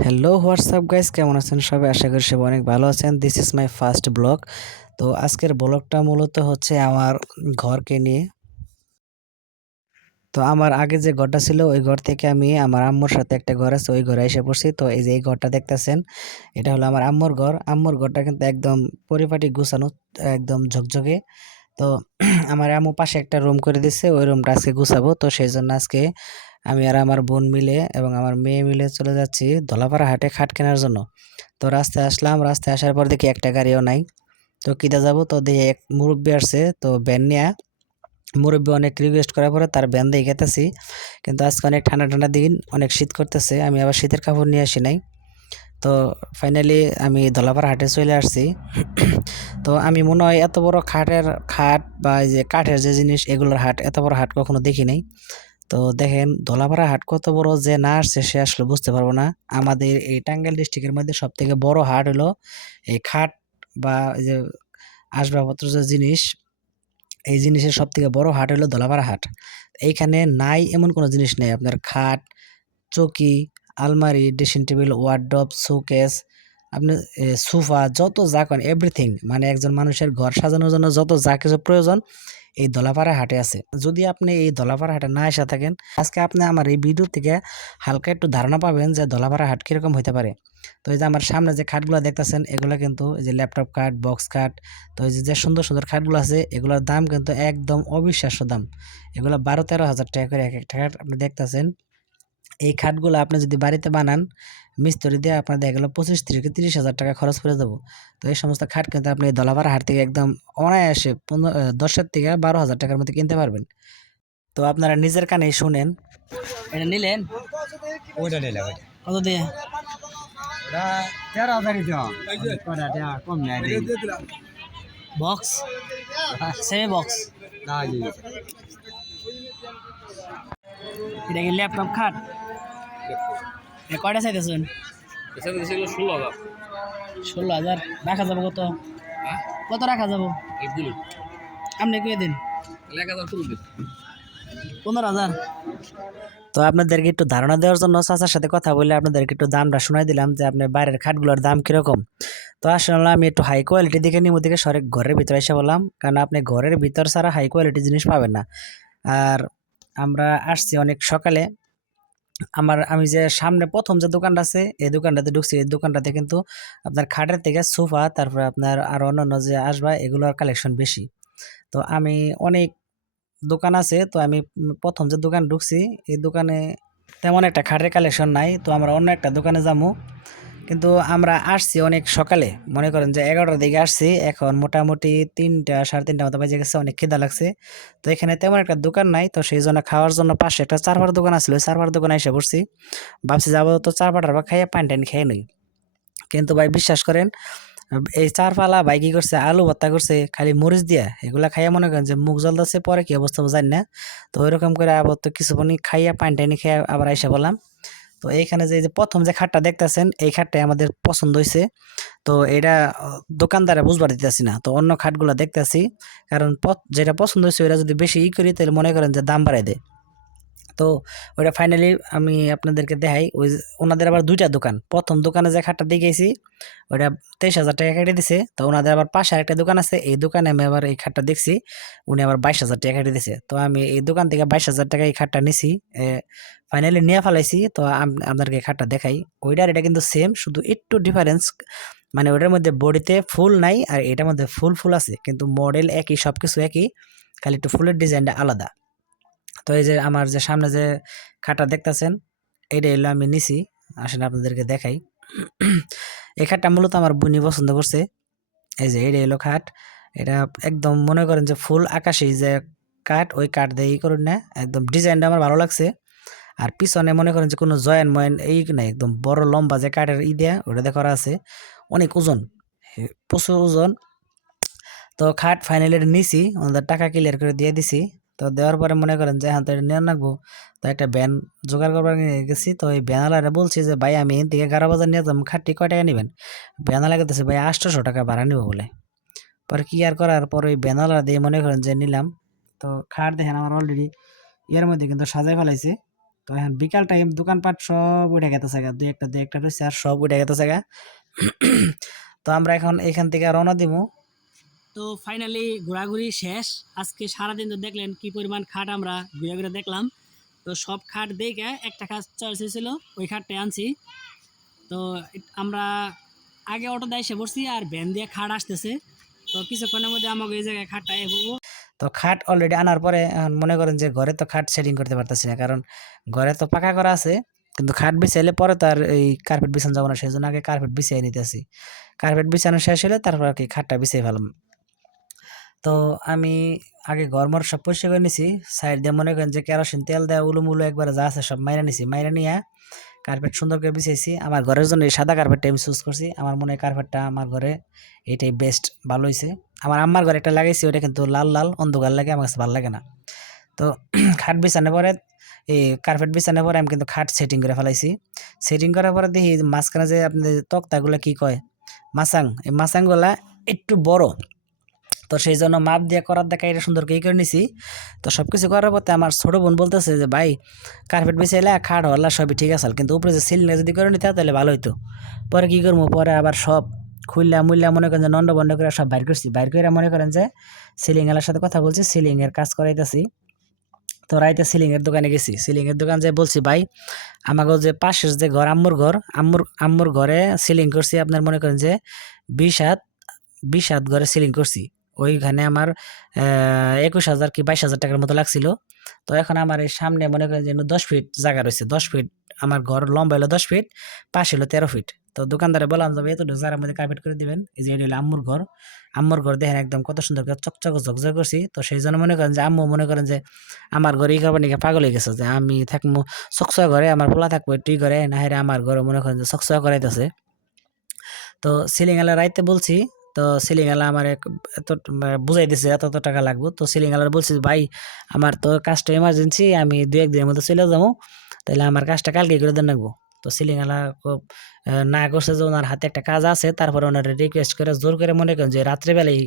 Hello WhatsApp guys, কেমন আছেন সবাই? আশা করি সবাই অনেক ভালো আছেন। This is my first blog. তো আজকের ব্লগটা মূলত হচ্ছে আমার ঘরকে নিয়ে। তো আমার আগে যে ঘরটা ছিল ওই ঘর থেকে আমি আমার আম্মুর সাথে একটা ঘর আছে ওই ঘরে এসে পড়ছি। তো এই যে এই ঘরটা দেখতেছেন, এটা হলো আমার আম্মুর ঘর। আম্মুর ঘরটা কিন্তু একদম পরিপাটি গুছানো, একদম ঝকঝকে। তো আমার আম্মু পাশে একটা রুম করে দিচ্ছে, ওই রুমটা আজকে গুছাবো। তো সেই জন্য আজকে আমি আর আমার বোন মিলে এবং আমার মেয়ে মিলে চলে যাচ্ছি ধলাপাড়া হাটে খাট কেনার জন্য। তো রাস্তায় আসলাম, রাস্তায় আসার পর দেখি একটা গাড়িও নাই। তো কিটা যাব, তো দেখি এক মুরব্বী আসছে, তো ভ্যান নিয়ে। মুরব্বী অনেক রিকোয়েস্ট করার পরে তার ভ্যান দিয়ে গেতেছি। কিন্তু আজকে অনেক ঠান্ডা ঠান্ডা দিন, অনেক শীত করতেছে, আমি আবার শীতের কাপড় নিয়ে আসি নাই। তো ফাইনালি আমি ধলাপাড়া হাটে চলে আসছি। তো আমি মনে হয় এত বড় খাট বা এই যে কাঠের যে জিনিস এগুলোর হাট, এত বড় হাট কখনো দেখি নাই। তো দেখেন ধলাপাড়া হাট কত বড়, যে না আসছে সে আসলে বুঝতে পারবো না। আমাদের এই টাঙ্গাইল ডিস্ট্রিক্টের মধ্যে সব থেকে বড় হাট হলো এই খাট বা এই যে আসবাবপত্র যে জিনিস, এই জিনিসের সব থেকে বড় হাট হলো ধলাপাড়া হাট। এইখানে নাই এমন কোনো জিনিস নেই। আপনার খাট, চৌকি, আলমারি, ড্রেসিং টেবিল, ওয়ার্ডরোব, শোকেস, আপনি সোফা, যত যা করেন এভরিথিং, মানে একজন মানুষের ঘর সাজানোর জন্য যত যা কিছু প্রয়োজন এই ধলাপাড়া হাটে আছে। যদি আপনি এই ধলাপাড়া হাটে না এসে থাকেন, আজকে আপনি আমার এই ভিডিও থেকে হালকা একটু ধারণা পাবেন যে ধলাপাড়া হাট কিরকম হতে পারে। তো এই যে আমার সামনে যে খাটগুলো দেখতেছেন এগুলো কিন্তু এই যে ল্যাপটপ খাট, বক্স খাট। তো এই যে যে সুন্দর সুন্দর খাটগুলো আছে এগুলোর দাম কিন্তু একদম অবিশ্বাস্য দাম। এগুলো 12-13 হাজার টাকা করে এক একটা খাট আপনি দেখতেছেন। এই খাটগুলো আপনি যদি বাড়িতে বানান, মিস্ত্রি দিয়ে আপনার দেখা গেল 25-30 হাজার টাকা খরচ করে দেবো। তো এই সমস্ত খাট কিন্তু আপনি ধলাপাড়া হাট থেকে একদম অনায়াসে 10 থেকে 12 হাজার টাকার মধ্যে কিনতে পারবেন। তো আপনারা নিজের কানেই শুনেন। এটা নিলেন ওইটা নিলাম ওইটা কত দিয়ে? ওটা 13,000 দিলাম কটা টাকা কম নেয় বক্স, সেমি বক্স। না জি এটা কি ল্যাপটপ খাট? কয়টা চাইতেছেন? এসব ছিল 16,000 16 হাজার রাখা যাবো কত? কত রাখা যাবো? এগুলো আপনি কে দিন? 1,000 তুলে দিন 15 হাজার। তো আপনাদেরকে একটু ধারণা দেওয়ার জন্য চাচার সাথে কথা বলে আপনাদেরকে একটু দামটা শোনাই দিলাম যে আপনার বাইরের খাটগুলোর দাম কিরকম। তো আসলে আমি একটু হাই কোয়ালিটি দিকে নিব দিকে সরে ঘরের ভিতরে এসে বললাম, কারণ আপনি ঘরের ভিতর ছাড়া হাই কোয়ালিটি জিনিস পাবেন না। আর আমরা আসছি অনেক সকালে। আমি যে সামনে প্রথম যে দোকানটা আছে এই দোকানটাতে ঢুকছি, এই দোকানটাতে কিন্তু আপনার খাটের থেকে সোফা, তারপরে আপনার আরো অন্যান্য যে আসবা এগুলোর কালেকশন বেশি। তো আমি অনেক দোকান আছে, তো আমি প্রথম যে দোকান ঢুকছি এই দোকানে তেমন একটা খাটের কালেকশন নাই। তো আমরা অন্য একটা দোকানে যাবো। কিন্তু আমরা আসছি অনেক সকালে, মনে করেন যে 11টার দিকে আসছি, এখন মোটামুটি 3টা 3:30 মতো বেজে গেছে, অনেক খিদা লাগছে। তো এখানে তেমন একটা দোকান নাই, তো সেই জন্য খাওয়ার জন্য পাশে একটা চারপার দোকান আসলে ওই চারপার দোকানে এসে পড়ছি। ভাবছি যাবো তো চারপার টারপা খাইয়ে পানি টানি খেয়ে নই। কিন্তু ভাই বিশ্বাস করেন, এই চারপালা ভাই কি করছে, আলু ভর্তা করছে খালি মরিচ দিয়া, এগুলা খাইয়া মনে করেন যে মুখ জ্বলতেছে, পরে কি অবস্থা জানি না। তো ওইরকম করে আবার তো কিছুক্ষণ খাইয়া পানি টানি খেয়ে আবার আইসা বললাম। তো এইখানে যে প্রথম যে খাটটা দেখতেছেন এই খাটটাই আমাদের পছন্দ হয়েছে। তো এটা দোকানদারে বুঝবার দিতেছি না, তো অন্য খাটগুলো দেখতেছি। কারণ যেটা পছন্দ হয়েছে ওটা যদি বেশি করি তাহলে মনে করেন যে দাম বাড়াই দেয়। তো ওইটা ফাইনালি আমি আপনাদেরকে দেখাই। ওনাদের আবার দুইটা দোকান, প্রথম দোকানে যে খাটটা দেখেছি ওইটা 23,000 টাকা কেটে দিছে। তো ওনাদের আবার পাশে আরেকটা দোকান আছে, এই দোকানে আমি আবার এই খাটটা দেখছি, উনি আবার 22,000 টাকা কেটে দিছে। তো আমি এই দোকান থেকে 22,000 টাকা এই খাটটা নিছি, ফাইনালি নিয়ে ফেলাইছি। তো আপনাদেরকে এই খাটটা দেখাই। ওইটার এটা কিন্তু সেম, শুধু একটু ডিফারেন্স, মানে ওটার মধ্যে বডিতে ফুল নাই আর এটার মধ্যে ফুল ফুল আছে, কিন্তু মডেল একই, সবকিছু একই, খালি একটু ফুলের ডিজাইনটা আলাদা। তো এই যে আমার যে সামনে যে খাটটা দেখতেছেন এইটা এলো আমি নিছি, আসলে আপনাদেরকে দেখাই। এই খাটটা মূলত আমার বুনি পছন্দ করছে। এই যে এইটা এলো খাট, এটা একদম মনে করেন যে ফুল আকাশি যে কাঠ, ওই কাঠ দিয়ে ই করুন না, একদম ডিজাইনটা আমার ভালো লাগছে। আর পিছনে মনে করেন যে কোনো জয়েন ময়েন এই নাই, একদম বড় লম্বা যে কাঠের ই দেয়া ওটা করা আছে, অনেক ওজন, প্রচুর ওজন। তো খাট ফাইনালি নিছি, ওদের টাকা ক্লিয়ার করে দিয়ে দিছি। তো দেওয়ার পরে মনে করেন যে হ্যাঁ তো এটা নিয়ে রাখবো। তো একটা ভ্যান জোগাড় করবার নিয়ে গেছি। তো এই ভ্যানালারে বলছি যে ভাই আমি এখান থেকে 11 বাজার নিয়ে যাবো, খাটটি কয় টাকা নেবেন? ভ্যানালা গেতেছে ভাই 800 টাকা ভাড়া নিব বলে। পরে কি আর করার, পর ওই ভ্যানালা দিয়ে মনে করেন যে নিলাম। তো খাট দেখেন আমার অলরেডি এর মধ্যে কিন্তু সাজাই ফেলাইছে। তো এখন বিকাল টাইম দোকানপাট সব উঠে গেছে গা, দুই একটা রয়েছে আর সব উঠে গেছে গা। তো আমরা এখন এখান থেকে রওনা দিব। তো ফাইনালি ঘোরাঘুরি শেষ। আজকে সারাদিন তো দেখলেন কি পরিমাণ খাট আমরা ঘুরে ঘুরে দেখলাম। তো সব খাট দেখে একটা খাট চয়েস হয়েছিল, ওই খাটটাই আনছি। তো আমরা আগে অটোতে এসে পড়ছি আর ভ্যান দিয়ে খাট আসতেছে। তো কিছুক্ষণের মধ্যে আমাকে এই জায়গায় খাটটা এ পড়বো। তো খাট অলরেডি আনার পরে এখন মনে করেন যে ঘরে তো খাট সেটিং করতে পারতেছি না, কারণ ঘরে তো পাকা করা আছে, কিন্তু খাট বিছাইলে পরে তো আর এই কার্পেট বিছানো যাবো না, সেই জন্য আগে কার্পেট বিছিয়ে নিতেছি। কার্পেট বিছানো শেষ হলে তারপর আর কি খাটটা বিছিয়ে ফেলাম। তো আমি আগে ঘরমর সব পরিষ্কার করে নিছি, সাইড দিয়ে মনে করেন যে কেরোসিন তেল দেওয়া উলুমুলু একবারে যা আছে সব মাইরা নিছি, মাইরা নিয়ে কার্পেট সুন্দর করে বিছাইছি। আমার ঘরের জন্য এই সাদা কার্পেটটা আমি চুজ করছি। আমার মনে হয় কার্পেটটা আমার ঘরে এটাই বেস্ট, ভালো হয়েছে। আমার আম্মার ঘরে একটা লাগাইছি, ওটা কিন্তু লাল লাল অন্ধকার লাগে, আমার কাছে ভালো লাগে না। তো খাট বিছানোর পরে এই কার্পেট বিছানোর পরে আমি কিন্তু খাট সেটিং করে ফেলাইছি। সেটিং করার পরে দেখি মাঝখানে যে আপনাদের তক্তাগুলো কি কয় মাচাং, এই মাচাংগুলা একটু বড়, তো সেই জন্য মাপ দিয়ে করার দেখা এটা সুন্দর করে নিছি। তো সব কিছু করার পরে আমার ছোটো বোন বলতেছে যে ভাই কার্পেট বিছাইলে খাট হল্লা সবই ঠিক আছে, কিন্তু উপরে যে সিলিংটা যদি করে নিতে তাহলে ভালো হইতো। পরে কী করবো, পরে আবার সব খুললা মুল্লা মনে করেন যে নন্ড বন্ড করে সব বাইর করছি, বাইর করে মনে করেন যে সিলিংওয়ালার সাথে কথা বলছি, সিলিংয়ের কাজ করাইতেছি। তো রাইতে সিলিংয়ের দোকানে গেছি, সিলিংয়ের দোকান যে বলছি ভাই আমাকে যে পাশের যে ঘর আম্মুর ঘরে সিলিং করছি, আপনার মনে করেন যে 20 হাত ঘরে সিলিং করছি। ওইখানে আমার 21,000 কি 22,000 টাকার মতো লাগছিল। তো এখন আমার এই সামনে মনে করেন যে 10 ফিট জায়গা রয়েছে, 10 ফিট আমার ঘর লম্বা হলো 10 ফিট, পাশে হলো 13 ফিট। তো দোকানদারে বললাম যে এতটুকু জায়গার মধ্যে কার্পেট করে দিবেন। এই যে এটা হলো আম্মুর ঘর দেখেন একদম কত সুন্দর করে চকচক ঝকঝক করছি। তো সেই জন্য মনে করেন যে আম্মু মনে করেন যে আমার ঘরে ই করবার নিকে পাগল হয়ে গেছে, যে আমি থাকবো চকচক ঘরে, আমার পোলা থাকবো একটু ঘরে না, হেরে আমার ঘরে মনে করেন যে চকচক করাইতেছে। তো সিলিং আলা রাইতে বলছি, তো সিলিং আলা আমার এত বুঝাই দিছে এত টাকা লাগবে। তো সিলিং আলার বলছি ভাই আমার তো কাজটা এমার্জেন্সি, আমি 2-1 দিনের মধ্যে চলে যাবো, তাহলে আমার কাজটা কালকে করে দেন রাখবো। তো সিলিং আলা খুব না করছে যে ওনার হাতে একটা কাজ আছে, তারপরে ওনার রিকোয়েস্ট করে জোর করে মনে করেন যে রাত্রেবেলায়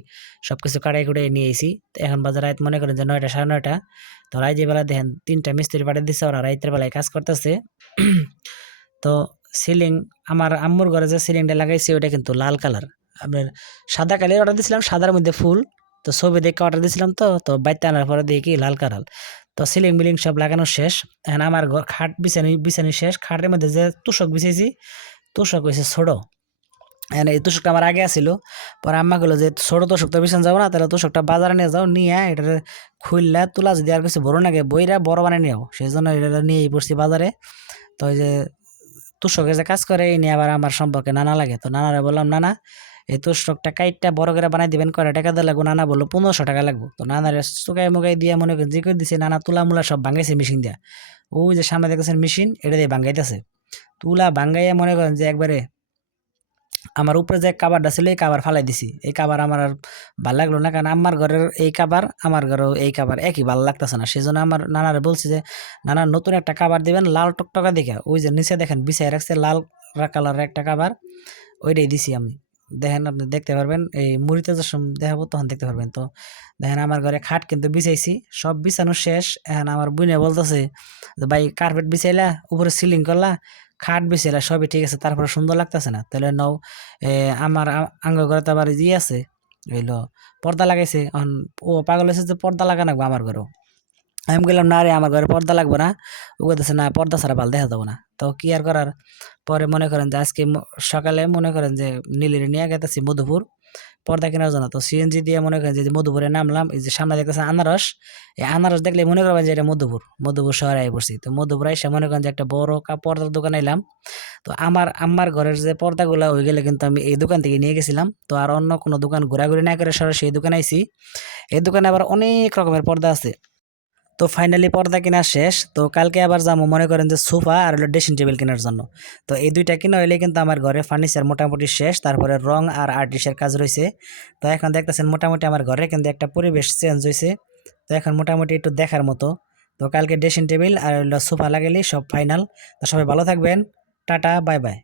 সব কিছু কাটাই কুটাই নিয়ে এসি। তো এখন বাজার রাত মনে করেন যে 9টা 9:30। তো রাইতে বেলা দেখেন 3টা মিস্ত্রি পাঠিয়ে দিচ্ছে, ওরা রাত্রের বেলায় কাজ করতেছে। তো সিলিং আমার আম্মুর ঘরে যে সিলিংটা লাগাইছি ওটা কিন্তু লাল কালার, আপনার সাদা কালার অর্ডার দিয়েছিলাম, সাদার মধ্যে ফুল। তো ছবি দেখে অর্ডার দিয়েছিলাম, তো বাইতে আনার পরে দেখি লাল কালার। তো সিলিং মিলিং সব লাগানো শেষ। এখন আমার খাট বিছানি শেষ। খাটের মধ্যে যে তোষক বিছাইছি, তোষক হয়েছে ছোট। এখন এই তোষকটা আমার আগে আসিল, পরে আম্মা গেলো যে ছোট তোষকটা বিছানো যাবো না, তাহলে তোষকটা বাজারে নিয়ে যাও, নিয়ে এটা খুললা তুলা যদি আর কিছু বড় নাগে বইরা বড় বানিয়ে নিও, সেই জন্য এটা নিয়েই পড়ছি বাজারে। তো ওই যে তোষকের যে কাজ করে এই নিয়ে আবার আমার সম্পর্কে নানা লাগে। তো নানারে বললাম নানা এই তোষকটা কাইটটা বড় করে বানাই দিবেন, কয়টা টাকা দিয়ে লাগবো? নানা বললো 1500 টাকা লাগবো। তো নানারে চুকাই মুগাই দিয়ে মনে করেন যে করে দিছে, নানা তুলা মুলা সব ভাঙাইছে মেশিন দিয়া। ওই যে সামনে দেখতেছেন মেশিন, এটা দিয়ে ভাঙাইতেছে। তুলা ভাঙাইয়া মনে করেন যে একবারে আমার উপরে যে কাবারটা ছিল এই কাবার ফালাই দিছি। এই কাবার আমার আর ভাল লাগলো না, কারণ আমার ঘরের এই কাবার আমার ঘরেও এই কাবার একই ভালো লাগতেছে না। সেই জন্য আমার নানারে বলছি যে নানা নতুন একটা কাবার দিবেন লাল টকটকা দেখে, ওই যে নিচে দেখেন বিছাই রাখছে লাল কালারের একটা কাবার, ওইটাই দিছি আমি। দেখেন আপনি দেখতে পারবেন, এই মুড়িতে যখন দেখাবো তখন দেখতে পারবেন। তো দেখেন আমার ঘরে খাট কিন্তু বিছাইছি, সব বিছানো শেষ। এখন আমার বুনে বলতেছে যে ভাই কার্পেট বিছাইলা, উপরে সিলিং করলা, খাট বিছাইলা, সবই ঠিক আছে, তারপরে সুন্দর লাগতেছে না, তাহলে নাও আমার আঙ্গ ঘরে তো আবার ই আছে, হইলো পর্দা লাগাইছে। এখন ও পাগল হয়েছে যে পর্দা লাগানো আমার ঘরেও। আমি বললাম না রে আমার ঘরে পর্দা লাগবে না, ও বলতেছে না পর্দা ছাড়া ভালো দেখা যাবো না। তো কি আর করার, পরে মনে করেন যে আজকে সকালে মনে করেন যে নীলির নিয়ে গেতেছি মধুপুর পর্দা কেনার জন্য। তো সিএনজি দিয়ে মনে করেন যে মধুপুরে নামলাম, এই যে সামনে দেখতেছে আনারস, এই আনারস দেখলে মনে করবেন যে এটা মধুপুর শহরে আই পড়ছি। তো মধুপুর এসে মনে করেন যে একটা বড় পর্দার দোকান এলাম। তো আমার ঘরের যে পর্দাগুলা হয়ে গেলে কিন্তু আমি এই দোকান থেকে নিয়ে গেছিলাম। তো আর অন্য কোনো দোকান ঘোরাঘুরি না করে সরাসরি এই দোকানে আইছি। এই দোকানে আবার অনেক রকমের পর্দা আছে। তো ফাইনালি পর্দা কেনা শেষ। তো কালকে আবার যাবো মনে করেন যে সোফা আর হলো ড্রেসিং টেবিল কেনার জন্য। তো এই দুইটা কিনা হইলে কিন্তু আমার ঘরে ফার্নিচার মোটামুটি শেষ। তারপরে রং আর আর্টিস্টের কাজ রয়েছে। তো এখন দেখতেছেন মোটামুটি আমার ঘরে কিন্তু একটা পরিবেশ চেঞ্জ হয়েছে। তো এখন মোটামুটি একটু দেখার মতো। তো কালকে ড্রেসিং টেবিল আর হলো সোফা লাগাইলেই সব ফাইনাল। তো সবাই ভালো থাকবেন, টাটা বাই বাই।